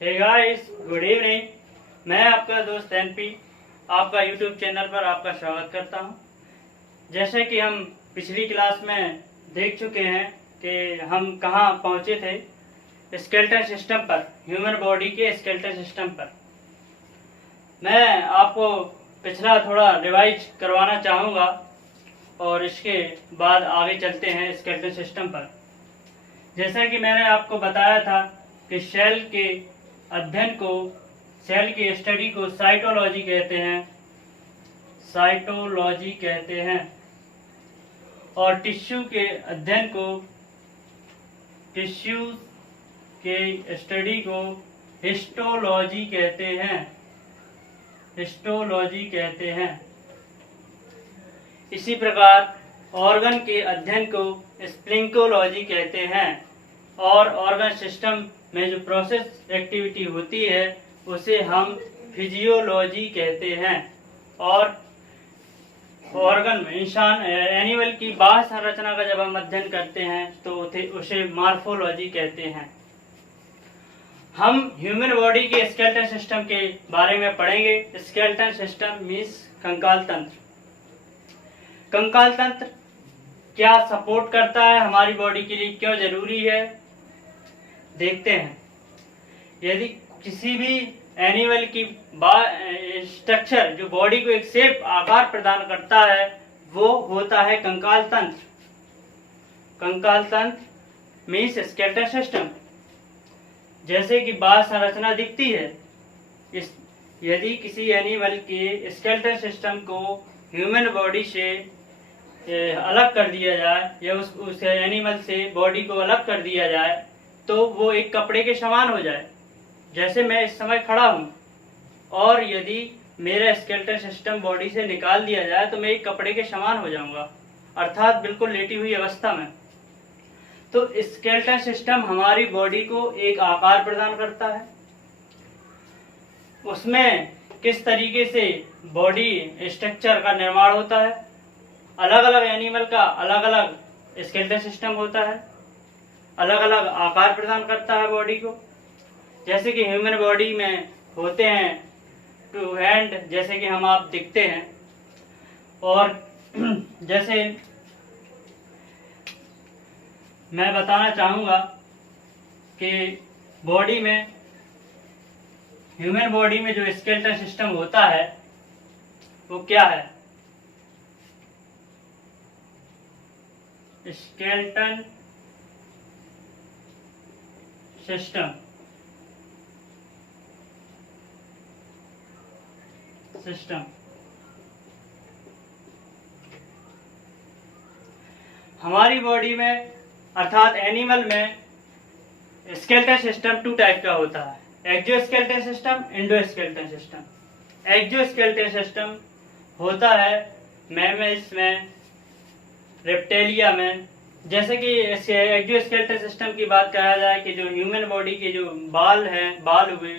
Hey guys, good evening. मैं आपका दोस्त एनपी आपका यूट्यूब चैनल पर आपका स्वागत करता हूं। जैसे कि हम पिछली क्लास में देख चुके हैं कि हम कहां पहुंचे थे, स्केलेटल सिस्टम पर, ह्यूमन बॉडी के स्केलेटल सिस्टम पर। मैं आपको पिछला थोड़ा रिवाइज करवाना चाहूँगा और इसके बाद आगे चलते हैं स्केलेटल सिस्टम पर। जैसा कि मैंने आपको बताया था कि सेल के अध्ययन को, सेल की स्टडी को साइटोलॉजी कहते हैं, साइटोलॉजी कहते हैं, और टिश्यू के अध्ययन को, टिश्यू के स्टडी को हिस्टोलॉजी कहते हैं, हिस्टोलॉजी कहते हैं। इसी प्रकार ऑर्गन के अध्ययन को स्प्लिंकोलॉजी कहते हैं, और ऑर्गन सिस्टम में जो प्रोसेस एक्टिविटी होती है उसे हम फिजियोलॉजी कहते हैं। और ऑर्गन में इंसान एनिमल की बाह्य संरचना का जब हम अध्ययन करते हैं तो उसे मार्फोलॉजी कहते हैं। हम ह्यूमन बॉडी के स्केलेटल सिस्टम के बारे में पढ़ेंगे। स्केलेटल सिस्टम मीन्स कंकाल तंत्र। कंकाल तंत्र क्या सपोर्ट करता है, हमारी बॉडी के लिए क्यों जरूरी है, देखते हैं। यदि किसी भी एनिमल की स्ट्रक्चर जो बॉडी को एक शेप, आकार प्रदान करता है, वो होता है कंकाल तंत्र। कंकाल तंत्र मीन्स स्केलेटल सिस्टम। जैसे कि बाह्य संरचना दिखती है, यदि किसी एनिमल के स्केलेटल सिस्टम को ह्यूमन बॉडी से अलग कर दिया जाए या उस एनिमल से बॉडी को अलग कर दिया जाए तो वो एक कपड़े के समान हो जाए। जैसे मैं इस समय खड़ा हूं, और यदि मेरा स्केलेटल सिस्टम बॉडी से निकाल दिया जाए तो मैं एक कपड़े के समान हो जाऊंगा, अर्थात बिल्कुल लेटी हुई अवस्था में। तो स्केलेटल सिस्टम हमारी बॉडी को एक आकार प्रदान करता है। उसमें किस तरीके से बॉडी स्ट्रक्चर का निर्माण होता है, अलग अलग एनिमल का अलग अलग स्केलेटल सिस्टम होता है, अलग अलग आकार प्रदान करता है बॉडी को। जैसे कि ह्यूमन बॉडी में होते हैं टू हैंड, जैसे कि हम आप दिखते हैं, और जैसे मैं बताना चाहूँगा कि बॉडी में, ह्यूमन बॉडी में जो स्केलेटल सिस्टम होता है वो क्या है। स्केलेटल सिस्टम, हमारी बॉडी में अर्थात एनिमल में स्केलेटल सिस्टम टू टाइप का होता है, एक्सोस्केलेटल सिस्टम, एंडोस्केलेटल सिस्टम। एक्सोस्केलेटल सिस्टम होता है मैमल्स में, रेप्टेलिया में। जैसे कि एक्सोस्केलेटल सिस्टम की बात करा जाए कि जो ह्यूमन बॉडी के जो बाल हैं, बाल हुए,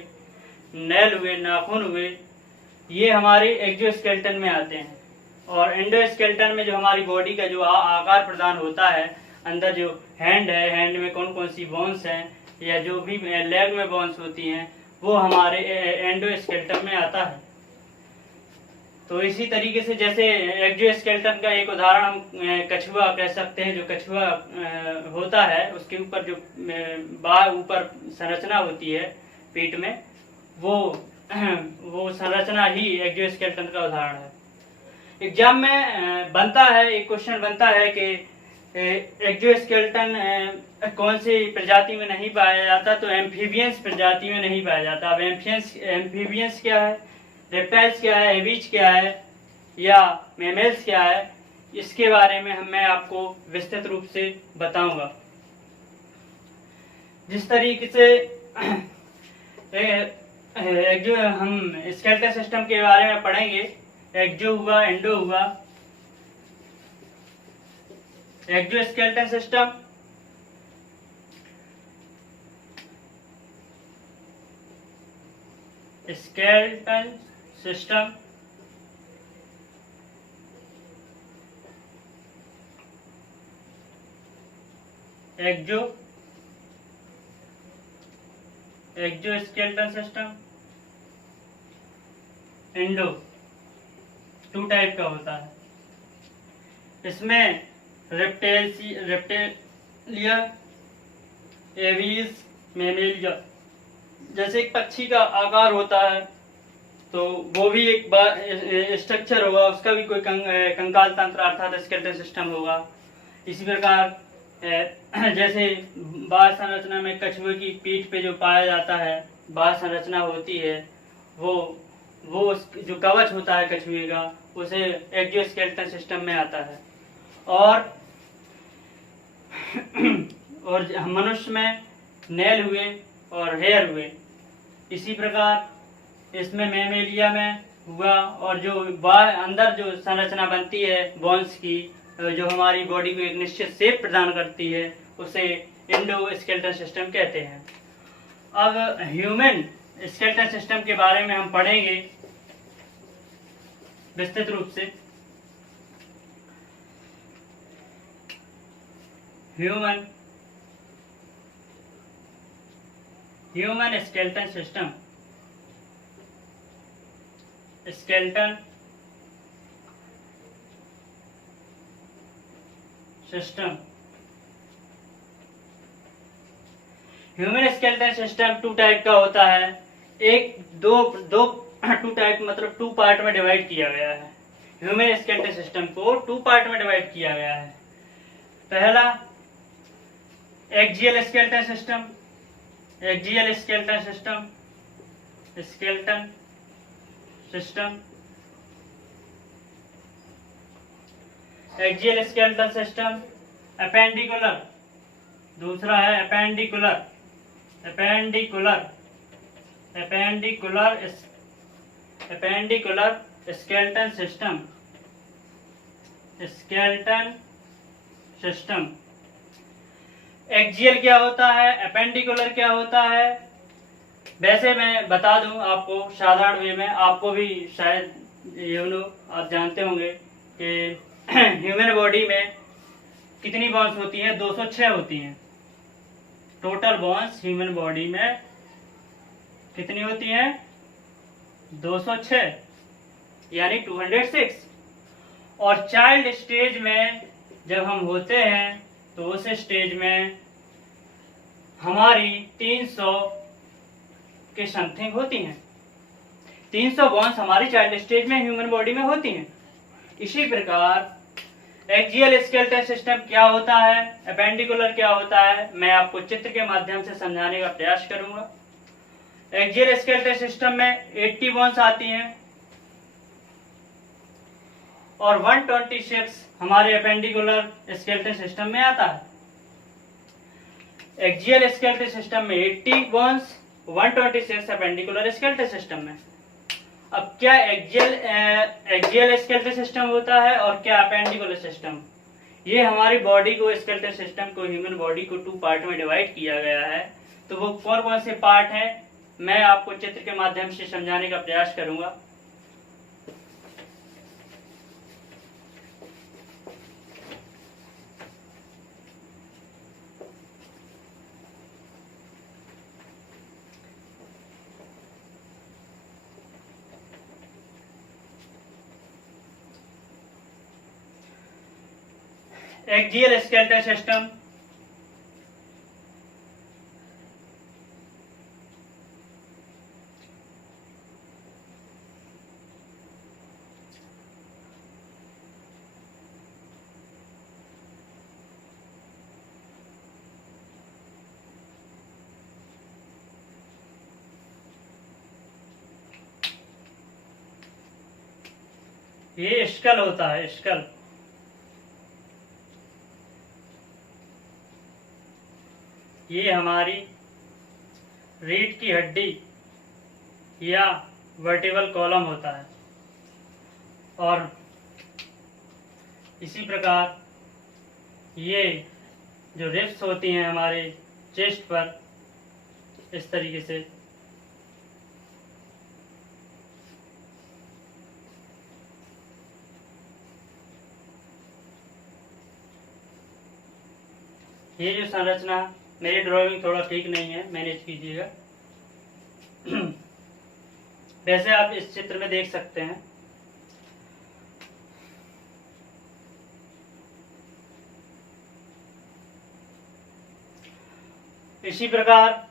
नैल हुए, नाखून हुए, ये हमारे एक्सोस्केलेटन में आते हैं। और एंडोस्केलेटन में जो हमारी बॉडी का जो आकार प्रदान होता है, अंदर जो हैंड है, हैंड में कौन कौन सी बोन्स हैं, या जो भी लेग में बोन्स होती हैं, वो हमारे एंडोस्केलेटन में आता है। तो इसी तरीके से जैसे एक्सोस्केलेटन का एक उदाहरण हम कछुआ कह सकते हैं। जो कछुआ होता है उसके ऊपर जो ऊपर संरचना होती है पीठ में, वो संरचना ही एक्सोस्केलेटन का उदाहरण है। एग्जाम में बनता है, एक क्वेश्चन बनता है कि एक्सोस्केलेटन कौन सी प्रजाति में नहीं पाया जाता, तो एम्फीबियंस प्रजाति में नहीं पाया जाता। अब एम्फीबियंस क्या है, रेप्टाइल्स क्या है, एविज क्या है, या मैमल्स क्या है, इसके बारे में मैं आपको विस्तृत रूप से बताऊंगा। जिस तरीके से जो हम स्केलेटल सिस्टम के बारे में पढ़ेंगे, एक्सो हुआ, एंडो हुआ। एक्सोस्केलेटल सिस्टम स्केलेटल सिस्टम एक्सो एक्सोस्केलेटन सिस्टम, एंडो, 2 टाइप का होता है। इसमें रेप्टेलिया, एवीज, मेमेलिया, जैसे एक पक्षी का आकार होता है तो वो भी एक स्ट्रक्चर होगा, उसका भी कोई कंकाल तंत्र अर्थात स्केलेटल सिस्टम होगा। इसी प्रकार जैसे बाह्य संरचना में कछुए की पीठ पे जो पाया जाता है बाह्य संरचना होती है, वो जो कवच होता है कछुए का, उसे एक्सोस्केलेटन सिस्टम में आता है। और मनुष्य में नेल हुए और हेयर हुए। इसी प्रकार इसमें मेमेलिया में हुआ, और जो अंदर जो संरचना बनती है बोन्स की, जो हमारी बॉडी को एक निश्चित शेप प्रदान करती है, उसे एंडोस्केलेटन सिस्टम कहते हैं। अब ह्यूमन स्केलेटन सिस्टम के बारे में हम पढ़ेंगे विस्तृत रूप से। Human skeleton system, skeleton system, human skeleton system 2 type का होता है। एक दो 2 टाइप मतलब 2 पार्ट में डिवाइड किया गया है। ह्यूमन स्केलेटन सिस्टम को 2 पार्ट में डिवाइड किया गया है। पहला axial skeleton system, axial skeleton system, skeleton system, axial skeleton system, appendicular, दूसरा है appendicular, appendicular, appendicular, appendicular skeleton system, skeleton system. Axial क्या होता है, अपेंडिकुलर क्या होता है? वैसे मैं बता दूं आपको साधारण वे में, आपको भी शायद आप जानते होंगे कि ह्यूमन बॉडी में कितनी बोन्स होती हैं? 206 होती हैं। टोटल बोन्स ह्यूमन बॉडी में कितनी होती हैं? 206 यानी 206। और चाइल्ड स्टेज में जब हम होते हैं तो उस स्टेज में हमारी 300 के समथिंग होती हैं। 300 बोन्स हमारी चाइल्ड स्टेज में ह्यूमन बॉडी में होती हैं। इसी प्रकार एक्सियल स्केलेटन सिस्टम क्या होता है, अपेंडिकुलर क्या होता है, मैं आपको चित्र के माध्यम से समझाने का प्रयास करूंगा। एक्सियल स्केलेटन सिस्टम में 80 बोन्स आती हैं और 126 हमारे अपेंडिकुलर स्केलेटन सिस्टम में आता है। एक्सियल स्केलेटन सिस्टम में 80 बोन्स, 126 अपेंडिकुलर स्केलेटन सिस्टम में। अब क्या एक्सियल स्केलेटन सिस्टम होता है और क्या अपेंडिकुलर सिस्टम? ये हमारी बॉडी को, स्केलेटन सिस्टम को, ह्यूमन बॉडी को 2 पार्ट में डिवाइड किया गया है। तो वो कौन कौन से पार्ट हैं, मैं आपको चित्र के माध्यम से समझाने का प्रयास करूंगा। एक्सियल स्केलेटन सिस्टम ये स्कल होता है, स्कल। ये हमारी रीढ़ की हड्डी या वर्टिबल कॉलम होता है। और इसी प्रकार ये जो रिब्स होती हैं हमारे चेस्ट पर, इस तरीके से ये जो संरचना, मेरी ड्राइंग थोड़ा ठीक नहीं है, मैनेज कीजिएगा। जैसे आप इस चित्र में देख सकते हैं। इसी प्रकार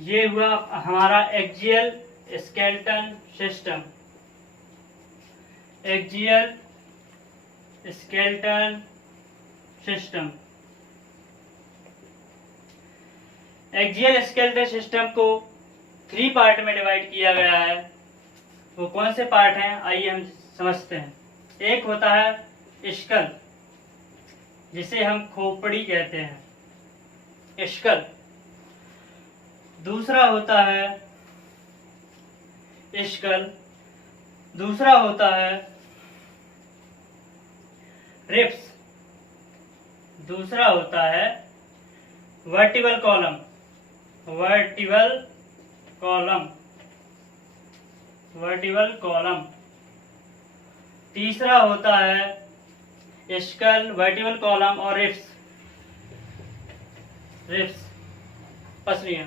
ये हुआ हमारा axial skeleton system. Axial skeleton system. Axial skeleton system को 3 पार्ट में डिवाइड किया गया है। वो कौन से पार्ट हैं, आइए हम समझते हैं। एक होता है स्कल, जिसे हम खोपड़ी कहते हैं, स्कल। दूसरा होता है स्कल। दूसरा होता है रिब्स। दूसरा होता है vertebral column. Vertebral column. Vertebral column. तीसरा होता है स्कल, वर्टिबल कॉलम और रिब्स। रिब्स पसलियां।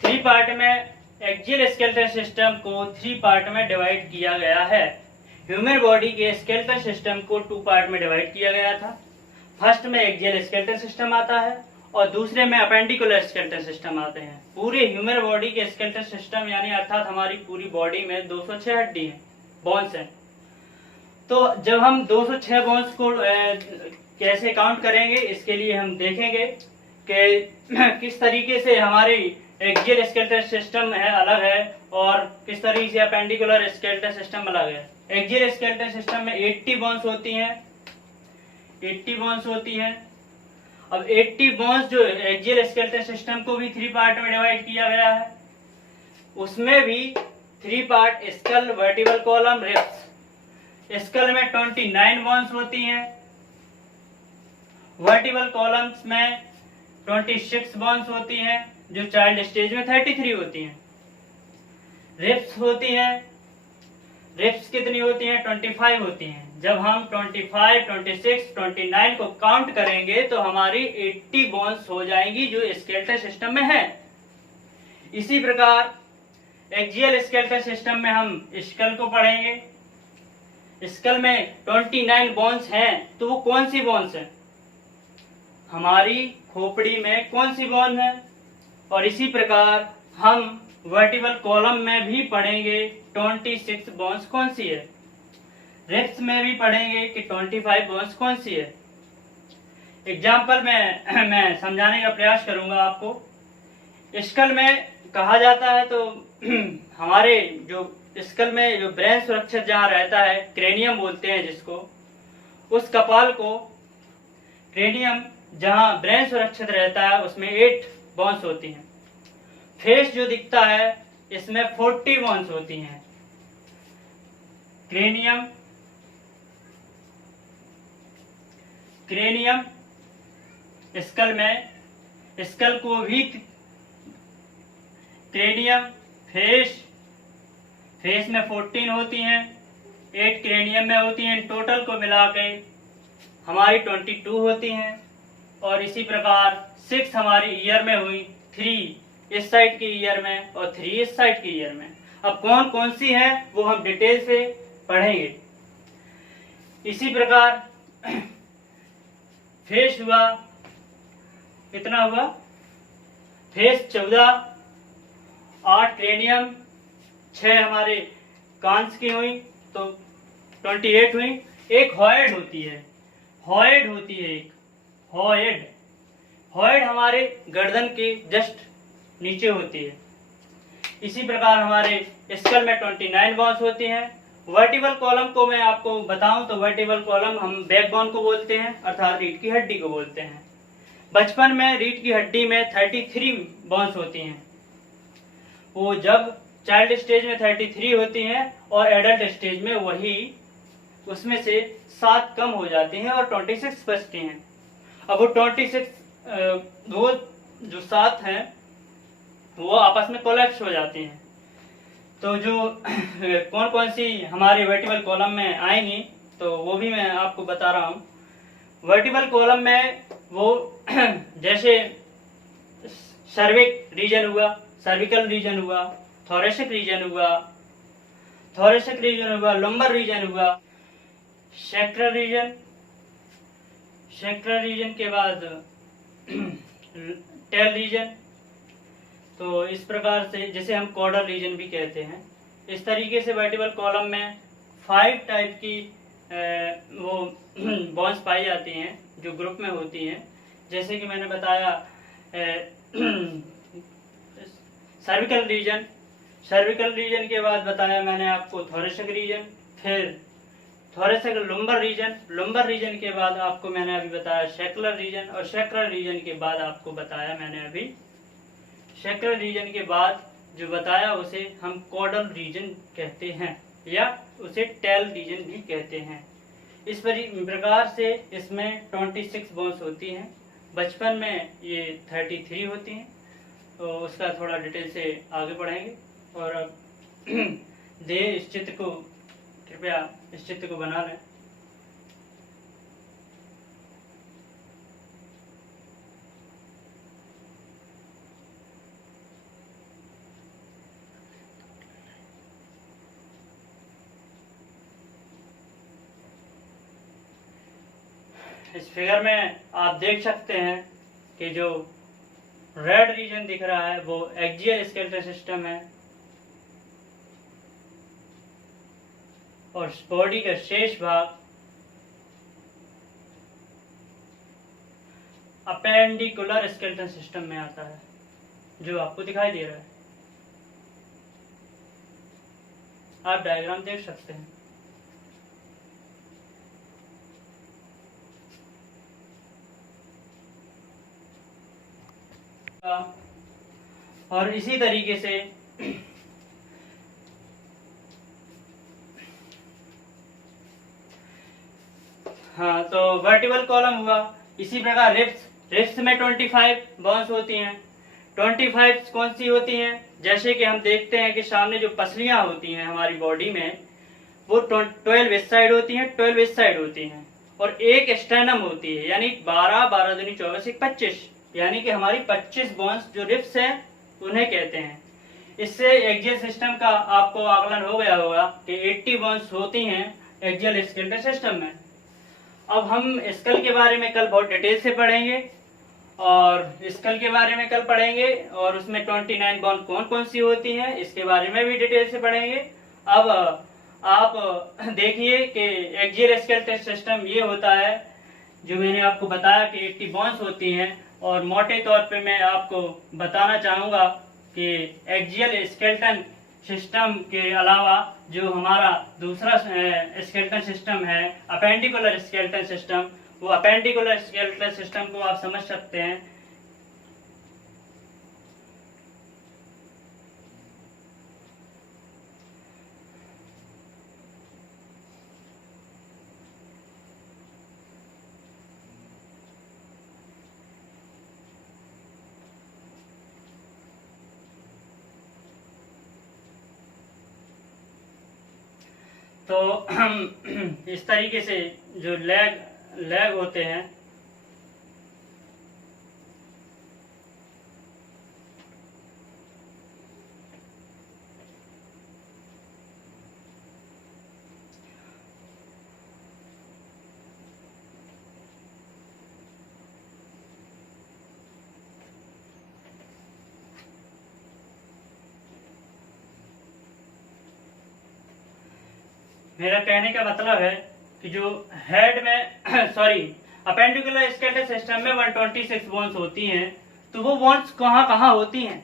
3 पार्ट में एक्सियल स्केलेटल सिस्टम को 3 पार्ट में डिवाइड किया गया है। ह्यूमन बॉडी के स्केलेटल सिस्टम को 2 पार्ट में डिवाइड किया गया था। फर्स्ट में एक्सियल स्केलेटल सिस्टम आता है और दूसरे में अपेंडिकुलर स्केलेटल सिस्टम आते हैं। पूरे ह्यूमन बॉडी के स्केलेटल सिस्टम यानी अर्थात हमारी पूरी बॉडी में 206 हड्डी हैं, बोन्स हैं। तो जब हम 206 बोन्स को कैसे काउंट करेंगे, इसके लिए हम देखेंगे कि किस तरीके से हमारी एक्सियल स्केलेटल सिस्टम है अलग है और किस तरीके से अपेंडिकुलर स्केलेटल सिस्टम अलग है। एक्सियल स्केलेटल सिस्टम में 80 बोन्स होती हैं। 80 बोन्स होती हैं। अब 80 बोन्स जो एक्सियल स्केलेटल सिस्टम को भी 3 पार्ट में डिवाइड किया गया है। उसमें भी 3 part, skull, vertebral column, ribs. Skull में 29 बोन्स होती हैं। वर्टिबल कॉलम्स में 26 बोन्स होती हैं, जो चाइल्ड स्टेज में 33 होती हैं। रिब्स होती हैं। रिब्स कितनी होती हैं? 25 होती हैं। जब हम 25, 26, 29 को काउंट करेंगे तो हमारी 80 बोन्स हो जाएंगी जो स्केलेटल सिस्टम में है। इसी प्रकार एक्सियल स्केलेटल सिस्टम में हम स्कल को पढ़ेंगे। स्कल में 29 बोन्स हैं, तो वो कौन सी बोन्स हैं? हमारी खोपड़ी में कौन सी बोन है? और इसी प्रकार हम वर्टिबल कॉलम में भी पढ़ेंगे 26 बोन्स कौन सी है। रिब्स में भी पढ़ेंगे कि 25 बोन्स कौन सी है। एग्जाम्पल में मैं समझाने का प्रयास करूंगा आपको। स्कल में कहा जाता है तो हमारे जो स्कल में जो ब्रेन सुरक्षित जहाँ रहता है, क्रेनियम बोलते हैं जिसको, उस कपाल को, क्रेनियम जहाँ ब्रेन सुरक्षित रहता है उसमें 8 बोन्स होती हैं। फेस जो दिखता है इसमें 40 बोन्स होती हैं। क्रेनियम स्कल में, स्कल को भी क्रेनियम, फेस में 14 होती हैं, 8 क्रेनियम में होती हैं। टोटल को मिला के हमारी 22 होती हैं। और इसी प्रकार 6 हमारी ईयर में हुई, 3 इस साइड की ईयर में और 3 इस साइड की ईयर में। अब कौन कौन सी है वो हम डिटेल से पढ़ेंगे। इसी प्रकार फेस हुआ, कितना हुआ? फेस 14, 8 क्रेनियम, 6 हमारे कांस की हुई तो 28 हुई। एक हॉयड होती है, हॉयड होती है एक, हॉयड। हॉयड हमारे गर्दन के जस्ट नीचे होती है। इसी प्रकार हमारे स्कल में 29 बोन्स होती हैं। वर्टिबल कॉलम को मैं आपको बताऊं तो वर्टिबल कॉलम हम बैकबोन को बोलते हैं, अर्थात रीढ़ की हड्डी को बोलते हैं। बचपन में रीढ़ की हड्डी में 33 बोन्स होती हैं। वो जब चाइल्ड स्टेज में 33 होती हैं और एडल्ट स्टेज में वही उसमें से 7 कम हो जाती हैं और 26 बचती हैं। अब वो 26 वो जो 7 हैं वो आपस में कोलैप्स हो जाती हैं। तो जो कौन कौन सी हमारी वर्टिबल कॉलम में आएंगी तो वो भी मैं आपको बता रहा हूँ। वर्टिबल कॉलम में वो जैसे सर्विक रीजन हुआ, सर्विकल रीजन हुआ, थोरेसिक रीजन हुआ, थोरेसिक रीजन हुआ, लंबर रीजन हुआ, सैक्रल रीजन, सैक्रल रीजन के बाद टेल रीजन। तो इस प्रकार से, जिसे हम कॉर्डल रीजन भी कहते हैं। इस तरीके से वर्टिबल कॉलम में 5 टाइप की वो बोन्स पाई जाती हैं जो ग्रुप में होती हैं। जैसे कि मैंने बताया सर्विकल रीजन, सर्विकल रीजन के बाद बताया मैंने आपको थोरेसिक रीजन, फिर thoracic lumbar region, lumbar region के बाद आपको मैंने अभी बताया सैक्रल रीजन, और सैक्रल रीजन के बाद आपको बताया मैंने अभी, सैक्रल रीजन के बाद जो बताया उसे हम कॉर्डल रीजन कहते हैं या उसे टेल रीजन भी कहते हैं। इस प्रकार से इसमें 26 बोन्स होती हैं। बचपन में ये 33 होती हैं। तो उसका थोड़ा डिटेल से आगे बढ़ेंगे। और अब दे इस चित्र को, कृपया इस चित्र को बना लें। इस फिगर में आप देख सकते हैं कि जो रेड रीजन दिख रहा है वो एक्सियल स्केलेटल सिस्टम है, और बॉडी का शेष भाग अपेंडिकुलर स्केलेटल सिस्टम में आता है, जो आपको दिखाई दे रहा है। आप डायग्राम देख सकते हैं। और इसी तरीके से हाँ, तो वर्टिकल कॉलम हुआ। इसी प्रकार रिब्स, रिब्स में 25 बोन्स होती हैं। 25 कौन सी होती हैं? जैसे कि हम देखते हैं कि सामने जो पसलियां होती हैं हमारी बॉडी में, वो 12 इस साइड होती हैं, 12 इस साइड होती हैं, और एक स्टेनम होती है, यानी 12 12 दूनी 24 25, यानी कि हमारी 25 बोन्स जो रिब्स हैं उन्हें कहते हैं। इससे एक्सियल सिस्टम का आपको आकलन हो गया होगा कि 80 बोन्स होती हैं एक्सियल स्केलेटल सिस्टम में। अब हम स्कल के बारे में कल बहुत डिटेल से पढ़ेंगे, और स्कल के बारे में कल पढ़ेंगे, और उसमें 29 बोन कौन कौन सी होती हैं इसके बारे में भी डिटेल से पढ़ेंगे। अब आप देखिए कि एक्सियल स्केलेटल सिस्टम ये होता है जो मैंने आपको बताया कि 80 बोन्स होती हैं। और मोटे तौर पे मैं आपको बताना चाहूँगा कि एक्सियल स्केलेटन सिस्टम के अलावा जो हमारा दूसरा स्केलेटन सिस्टम है अपेंडिकुलर स्केलेटन सिस्टम, वो अपेंडिकुलर स्केलेटन सिस्टम को आप समझ सकते हैं। तो इस तरीके से जो लेग होते हैं, मेरा कहने का मतलब है कि जो हेड में सॉरी अपेंडिकुलर स्केलेटल सिस्टम में 126 बोन्स होती हैं, तो वो बोन्स कहाँ कहाँ होती हैं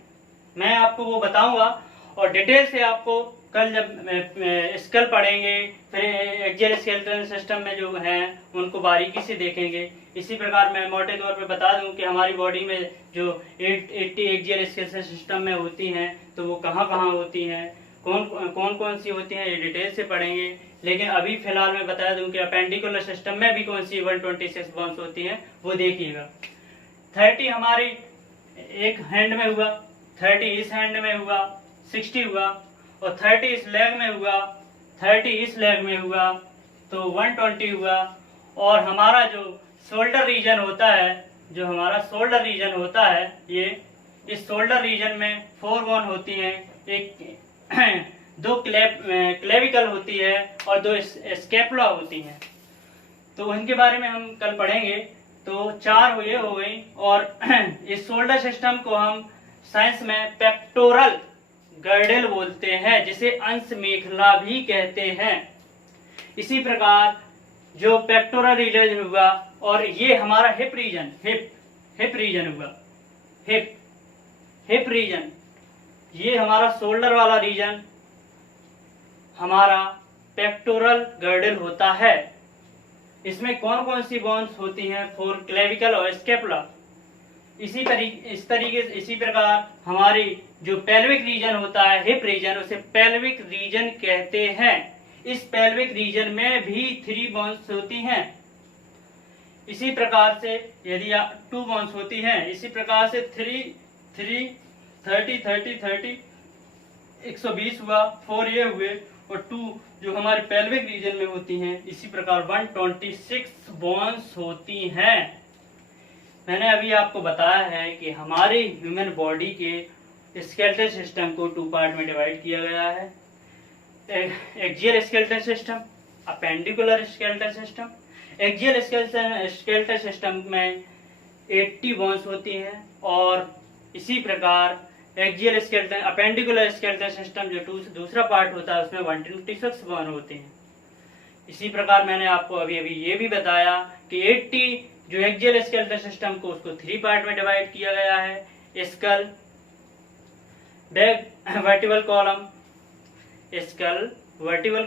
मैं आपको वो बताऊंगा, और डिटेल से आपको कल जब स्कल पढ़ेंगे फिर एक्सियल स्केलेटल सिस्टम में जो हैं उनको बारीकी से देखेंगे। इसी प्रकार मैं मोटे तौर पे बता दूं कि हमारी बॉडी में जो 80 एक्सियल स्केलेटल सिस्टम में होती हैं तो वो कहाँ कहाँ होती हैं, कौन सी होती हैं, ये डिटेल से पढ़ेंगे। लेकिन अभी फिलहाल मैं बता दूं कि अपेंडिकुलर सिस्टम में भी कौन सी 126 बोन्स होती हैं वो देखिएगा। 30 हमारी एक हैंड में हुआ, 30 इस हैंड में हुआ, 60 हुआ, और 30 इस लेग में हुआ, 30 इस लेग में हुआ, तो 120 हुआ। और हमारा जो शोल्डर रीजन होता है, ये इस शोल्डर रीजन में 4 बोन होती हैं, एक दो क्लेविकल होती है और दो स्कैपुला होती हैं। तो इनके बारे में हम कल पढ़ेंगे। तो चार ये हो गई। और इस शोल्डर सिस्टम को हम साइंस में पेक्टोरल गर्डल बोलते हैं, जिसे अंश मेखला भी कहते हैं। इसी प्रकार जो पेक्टोरल रीजन हुआ, और ये हमारा हिप रीजन हुआ, हिप रीजन, ये हमारा शोल्डर वाला रीजन हमारा पेक्टोरल गर्डल होता है। इसमें कौन कौन सी बोन्स होती हैं? फोर क्लेविकल और स्कैपुला। इसी प्रकार हमारी जो पेल्विक रीजन होता है, हिप रीजन, उसे पेल्विक रीजन कहते हैं। इस पेल्विक रीजन में भी 3 बोन्स होती हैं। इसी प्रकार से यदि 2 बोन्स होती हैं, इसी प्रकार से 3 30 120 हुआ, 4 ये हुए, और 2 जो हमारे पेल्विक रीजन में होती हैं। इसी प्रकार 126 बोन्स होती हैं। मैंने अभी आपको बताया है कि हमारे ह्यूमन बॉडी के स्केलेटल सिस्टम को 2 पार्ट में डिवाइड किया गया है। Axial skeletal system, appendicular skeletal system. Axial skeletal system में 80 बोन्स होती हैं, और इसी प्रकार axial skeletal appendicular skeletal system जो दूसरा पार्ट होता है, उसमें 126 बोन होते हैं। इसी प्रकार मैंने आपको अभी ये भी बताया कि 80 जो एक्सियल स्केलेटल सिस्टम को उसको 3 पार्ट में डिवाइड किया गया है। Skull, back vertebral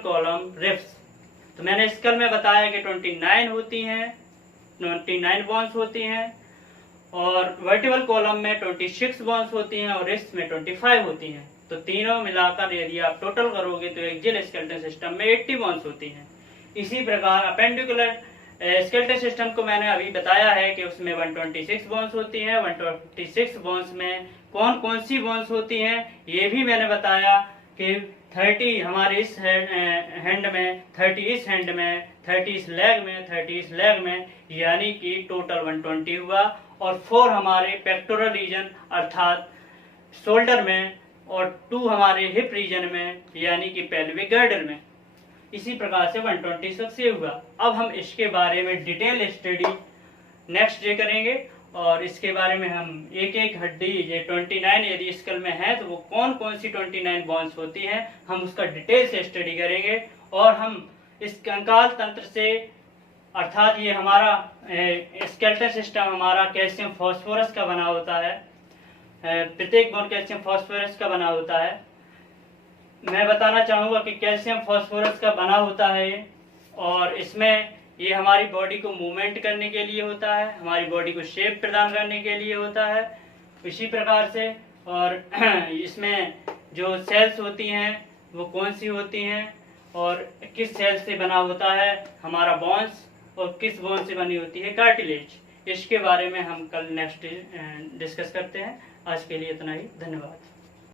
column, ribs. तो मैंने स्कल में बताया कि 29 होती हैं, 29 बोन्स होती हैं, और वर्टिबल कॉलम में 26 बोन्स होती हैं, और रिब्स में 25 होती हैं। तो तीनों मिलाकर यदि आप टोटल करोगे तो एक्सियल स्केलेटल सिस्टम में 80 बोन्स होती हैं। इसी प्रकार अपेंडिकुलर स्केलेटल सिस्टम को मैंने अभी बताया है कि उसमें 126 बोन्स होती हैं। 126 बोन्स में कौन कौन सी बोन्स होती हैं ये भी मैंने बताया कि 30 हमारे इस हैंड में, 30 इस हैंड में, 30 इस लेग में, 30 इस लेग में, यानी कि टोटल 120 हुआ। और 4 हमारे पेक्टोरल रीजन अर्थात शोल्डर में, और 2 हमारे हिप रीजन में, यानी कि पेल्विक गर्डल में। इसी प्रकार से 126 ये हुआ। अब हम इसके बारे में डिटेल स्टडी नेक्स्ट डे करेंगे, और इसके बारे में हम एक एक हड्डी, ये 29 यदि स्कल में है तो वो कौन कौन सी 29 बोन्स होती हैं, हम उसका डिटेल से स्टडी करेंगे। और हम इस कंकाल तंत्र से, अर्थात ये हमारा स्केलेटल सिस्टम हमारा कैल्शियम फास्फोरस का बना होता है। प्रत्येक बोन कैल्शियम फास्फोरस का बना होता है। मैं बताना चाहूँगा कि कैल्शियम फास्फोरस का बना होता है ये, और इसमें ये हमारी बॉडी को मूवमेंट करने के लिए होता है, हमारी बॉडी को शेप प्रदान करने के लिए होता है। इसी प्रकार से, और इसमें जो सेल्स होती हैं वो कौन सी होती हैं, और किस सेल से बना होता है हमारा बोन्स, और किस बोन से बनी होती है कार्टिलेज, इसके बारे में हम कल नेक्स्ट डिस्कस करते हैं। आज के लिए इतना ही, धन्यवाद।